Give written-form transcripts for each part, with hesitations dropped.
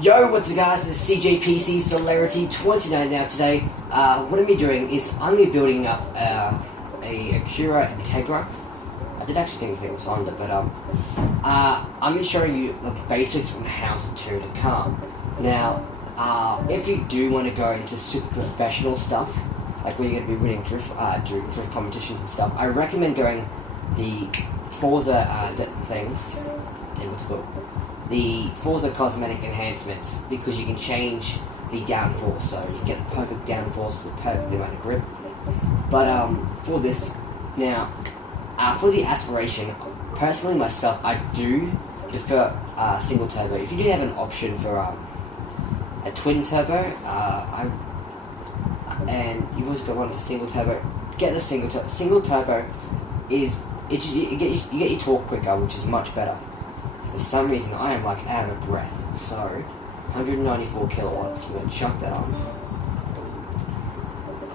Yo, what's up guys, this is CJPC Celerity 29 now today. What I'm be doing is I'm going to be building up a Acura Integra. I did actually think this thing was Honda, but I'm going to show you the basics on how to tune a car. Now, if you do want to go into super professional stuff, like where you're going to be winning drift competitions and stuff, I recommend going the Forza things. What's it called? The Forza cosmetic enhancements, because you can change the downforce, so you can get the perfect downforce to the perfect amount of grip. But for this, now, for the aspiration, personally myself, I do prefer single turbo. If you do have an option for a twin turbo, and you've also got one for single turbo, get the single turbo. Single turbo is you get your torque quicker, which is much better. For some reason, I am like out of breath. So, 194 kilowatts. We're going to chuck that on.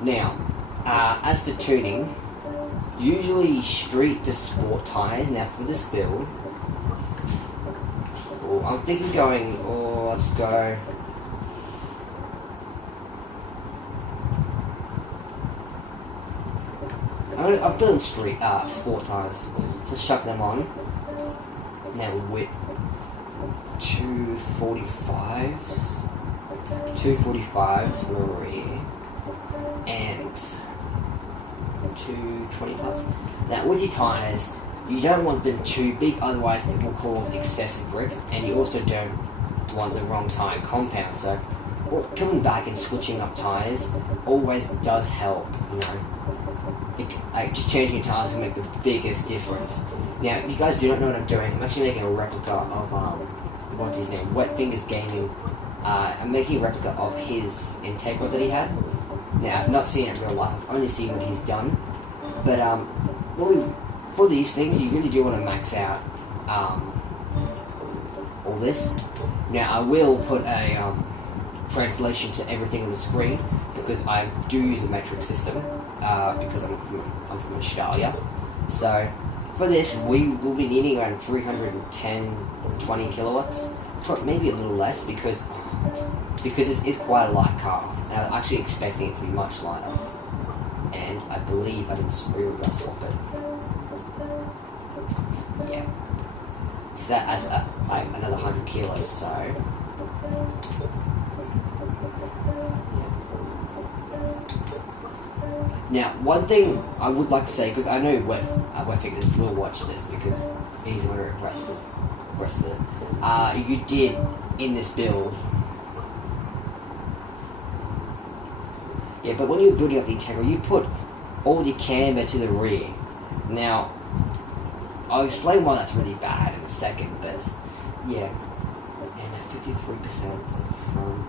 Now, as for tuning, usually street to sport tires. Now, for this build, I'm thinking going. Let's go. I'm feeling street sport tires. So let's chuck them on. Now with 245s in the rear and 225s. Now with your tyres, you don't want them too big, otherwise it will cause excessive grip, and you also don't want the wrong tyre compound. So coming back and switching up tyres always does help, you know. Just changing your tyres will make the biggest difference. Now, if you guys do not know what I'm doing, I'm actually making a replica of, what's his name, Wet Fingers Gaming. I'm making a replica of his Integra that he had. Now, I've not seen it in real life, I've only seen what he's done. But, for these things, you really do want to max out, all this. Now, I will put a, translation to everything on the screen, because I do use a metric system, because I'm from Australia. So, for this, we will be needing around 320 kilowatts, maybe a little less, because it's quite a light car, and I'm actually expecting it to be much lighter. And I believe I didn't rear wheel swap it. Yeah, because that adds like another 100 kilos. So. Now, one thing I would like to say, because I know Wet Fingers will watch this because he's the one who requested it. You did, in this build... Yeah, but when you were building up the Integra, you put all your camber to the rear. Now, I'll explain why that's really bad in a second, but... Yeah. And 53% from...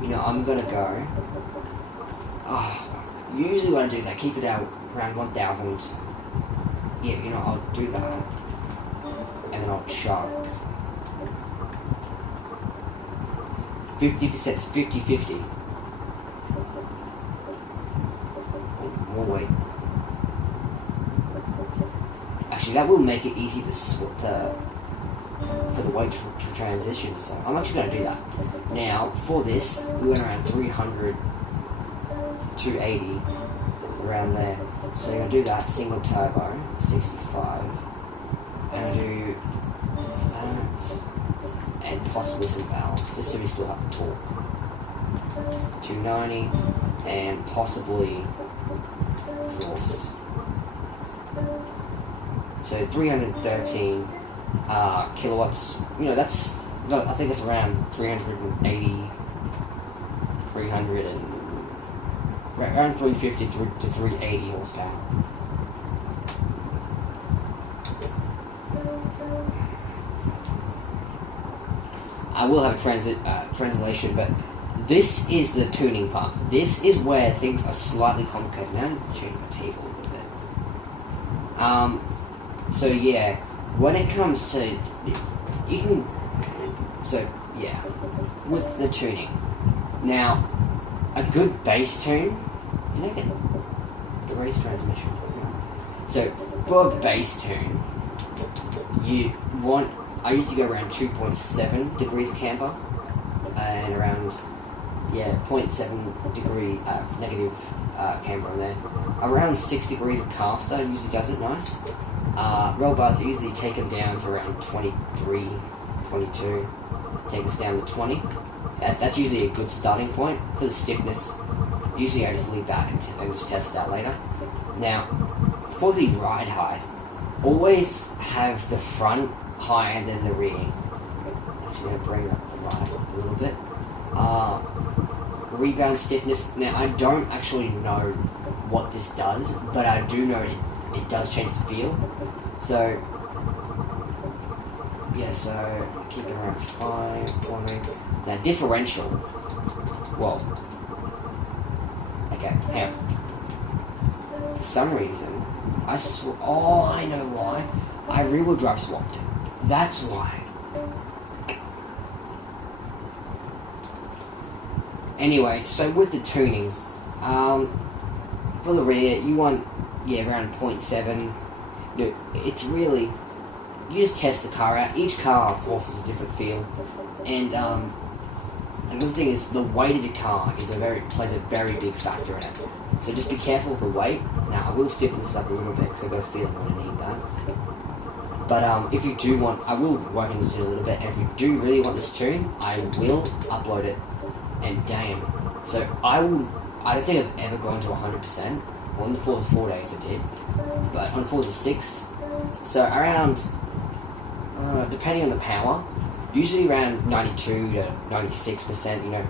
you know, I'm gonna go... usually what I do is I keep it out around 1,000. Yeah, you know, I'll do that. And then I'll chuck 50% to 50-50. More weight. Actually, that will make it easy to for the weight to transition, so I'm actually going to do that. Now, for this, we went around 300... 280 around there, so you're gonna do that single turbo 65, and I do that and possibly some valves just so we still have the torque. 290 and possibly exhaust. So 313 kilowatts. You know, that's, I think it's around 380, 300 and around 350 to 380 horsepower. I will have a translation, but this is the tuning part. This is where things are slightly complicated. Now I'm going to change my table a little bit. So yeah, when it comes to, you can, so yeah, with the tuning. Now, a good bass tune. Did I get the race transmission? So, for a bass tune, you want I usually go around 2.7 degrees camber and around 0.7 degree negative camber on there. Around 6 degrees of caster usually does it nice. Roll bars, I usually take them down to around 23, 22. Take this down to 20. That's usually a good starting point for the stiffness. Usually I just leave that and just test it out later. Now, for the ride height, always have the front higher than the rear. Actually, going to bring that right up a little bit. Rebound stiffness. Now, I don't actually know what this does, but I do know it does change the feel. So, yeah, so keep it around 5, 1. Now, differential. Well, okay, hang on. For some reason, I know why. I rear-wheel drive swapped it. That's why. Anyway, so with the tuning, for the rear, you want, around 0.7. No, it's really, you just test the car out. Each car, of course, is a different feel. And another thing is the weight of your car plays a very big factor in it. So just be careful with the weight. Now, I will stiffen this up a little bit because I've got a feeling I'm going to need that. But if you do want, I will work on this tune a little bit, and if you do really want this tune, I will upload it. And damn. So I don't think I've ever gone to 100%. Well, on the Forza 4 days I did. But on Forza 6, so around, depending on the power, usually around 92 to 96%, you know.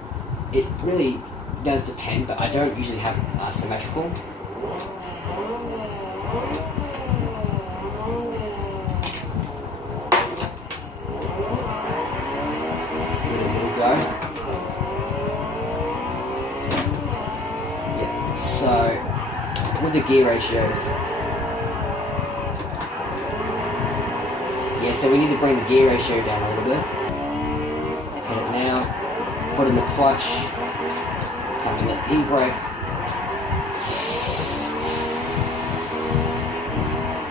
It really does depend, but I don't usually have it symmetrical. Let's give it a little go. Yeah, so with the gear ratios, so we need to bring the gear ratio down a little bit. Hit it now, put in the clutch, come in the e-brake.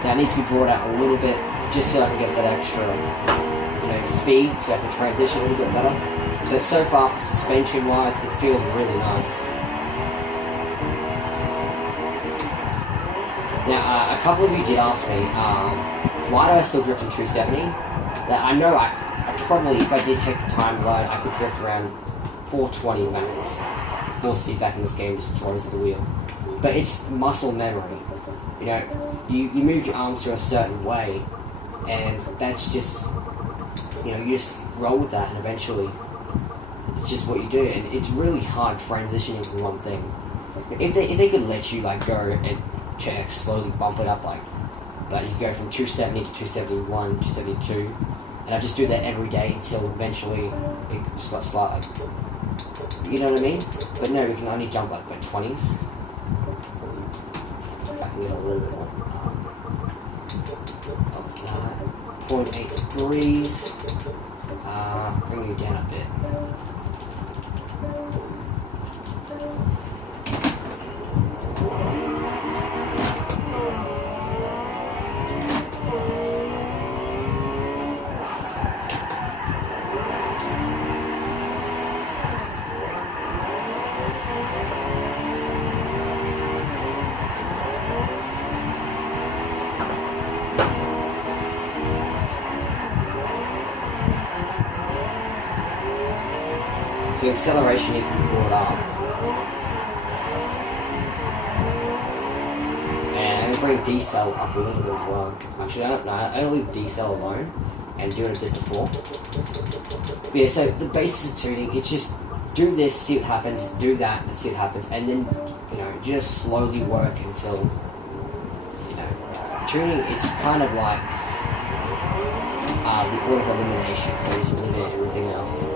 Now it needs to be brought out a little bit, just so I can get that extra, speed, so I can transition a little bit better. But so far, for suspension-wise, it feels really nice. Now, a couple of you did ask me, why do I still drift in 270? That I know I probably, if I did take the time to ride, I could drift around 420 max. Force feedback in this game just throws the wheel. But it's muscle memory. You move your arms to a certain way, and that's just, you just roll with that, and eventually, it's just what you do. And it's really hard transitioning from one thing. If they could let you go and slowly bump it up, but you go from 270 to 271, 272, and I just do that every day until eventually it just got slight, you know what I mean? But no, we can only jump by 20s. I can get a little bit more of that. 0.8 degrees. Bring you down a bit. So acceleration needs to be brought up. And I'm going to bring decel up a little bit as well. Actually, I don't leave decel alone and do what I did before. But yeah, so the basis of tuning, it's just do this, see what happens, do that, and see what happens, and then, just slowly work until, tuning, it's kind of like the order of elimination, so you just eliminate everything else.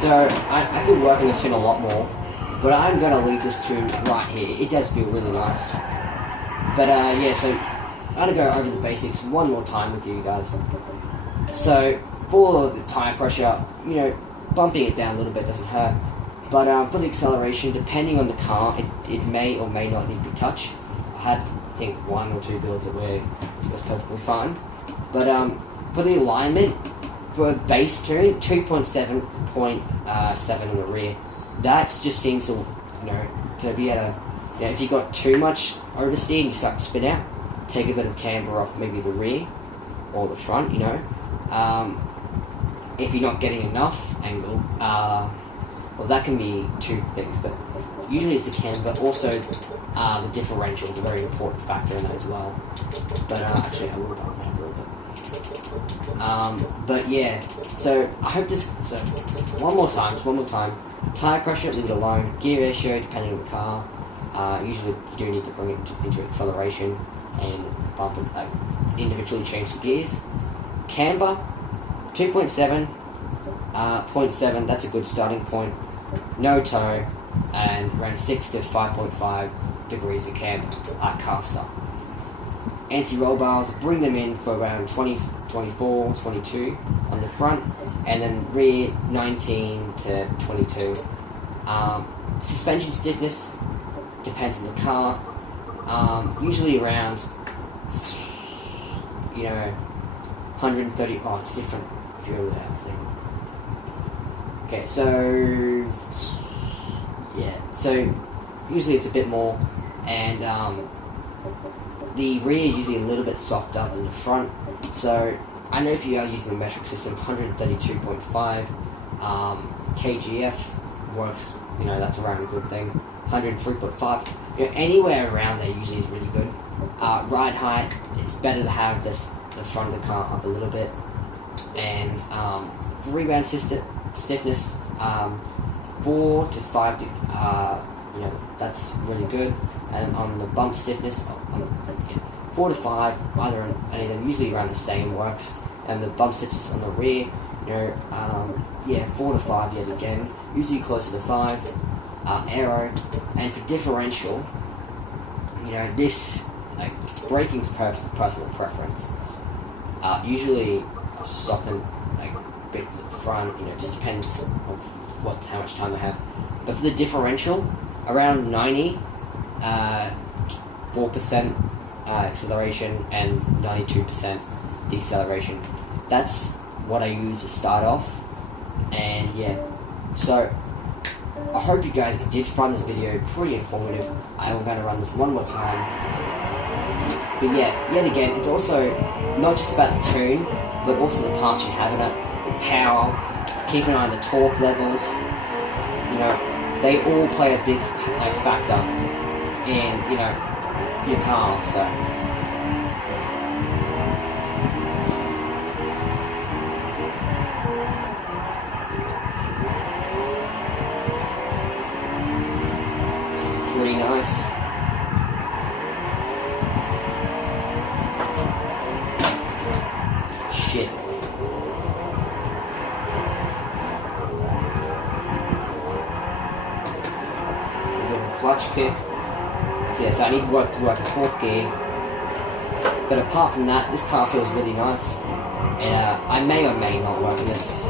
So I could work on this tune a lot more, but I'm going to leave this tune right here. It does feel really nice. But yeah, so I'm going to go over the basics one more time with you guys. So for the tire pressure, you know, bumping it down a little bit doesn't hurt. But for the acceleration, depending on the car, it may or may not need to be touched. I had, I think, 1 or 2 builds that it was perfectly fine. But for the alignment, for a bass tune, 2.7.7 in the rear, that just seems to, to be able to, if you got too much oversteer and you start to spin out, take a bit of camber off maybe the rear or the front, if you're not getting enough angle, well, that can be 2 things, but usually it's the camber, but also the differential is a very important factor in that as well. But actually, I will bump that a little bit. But yeah, so I hope this. So one more time. Tire pressure, leave it alone. Gear ratio, depending on the car. Usually, you do need to bring it into acceleration and bump it, individually change the gears. Camber, 2.7. 0.7, that's a good starting point. No toe, and around 6 to 5.5 degrees of camber, caster. Anti-roll bars, bring them in for around 20, 24, 22 on the front, and then rear 19 to 22. Suspension stiffness, depends on the car, usually around, 130, it's different if you're over there, I think. Okay, so yeah, so usually it's a bit more, and the rear is usually a little bit softer than the front. So I know if you are using the metric system, 132.5 kgf works. That's around a good thing. 103.5. Anywhere around there usually is really good. Ride height, it's better to have the front of the car up a little bit, and rebound stiffness, 4 to 5, that's really good. And on the bump stiffness, 4 to 5, either on any of them, usually around the same works. And the bump stiffness on the rear, 4 to 5 yet again, usually closer to 5. Aero, and for differential, this, braking's personal preference. Usually a softened, bit at the front, just depends on how much time I have. But for the differential, around 90, 4% acceleration and 92% deceleration. That's what I use to start off. And yeah, so I hope you guys did find this video pretty informative. I am going to run this one more time. But yeah, yet again, it's also not just about the tune, but also the parts you have in it, the power, keep an eye on the torque levels. They all play a big factor in your car. So this is pretty nice. Shit. Clutch pick. So yeah, so I need to work in 4th gear. But apart from that, this car feels really nice. And I may or may not work on this.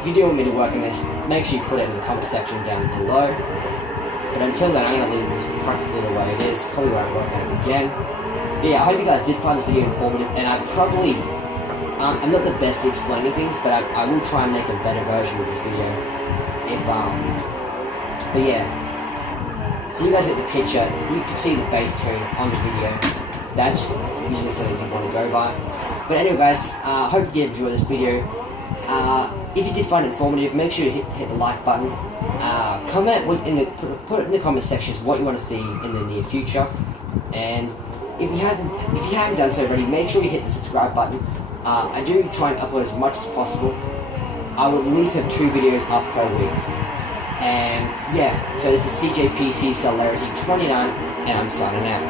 If you do want me to work on this, make sure you put it in the comment section down below. But until then, I'm going to leave this practically the way it is. Probably won't work on it again. But yeah, I hope you guys did find this video informative. And I'm not the best at explaining things, but I will try and make a better version of this video. But yeah. So you guys get the picture, you can see the bass tone on the video. That's usually something you want to go by. But anyway guys, I hope you did enjoy this video. If you did find it informative, make sure you hit the like button. Comment put it in the comment sections what you want to see in the near future. And if you haven't done so already, make sure you hit the subscribe button. I do try and upload as much as possible. I would at least have 2 videos up per week. And yeah, so this is CJPC Celerity 29, and I'm signing out.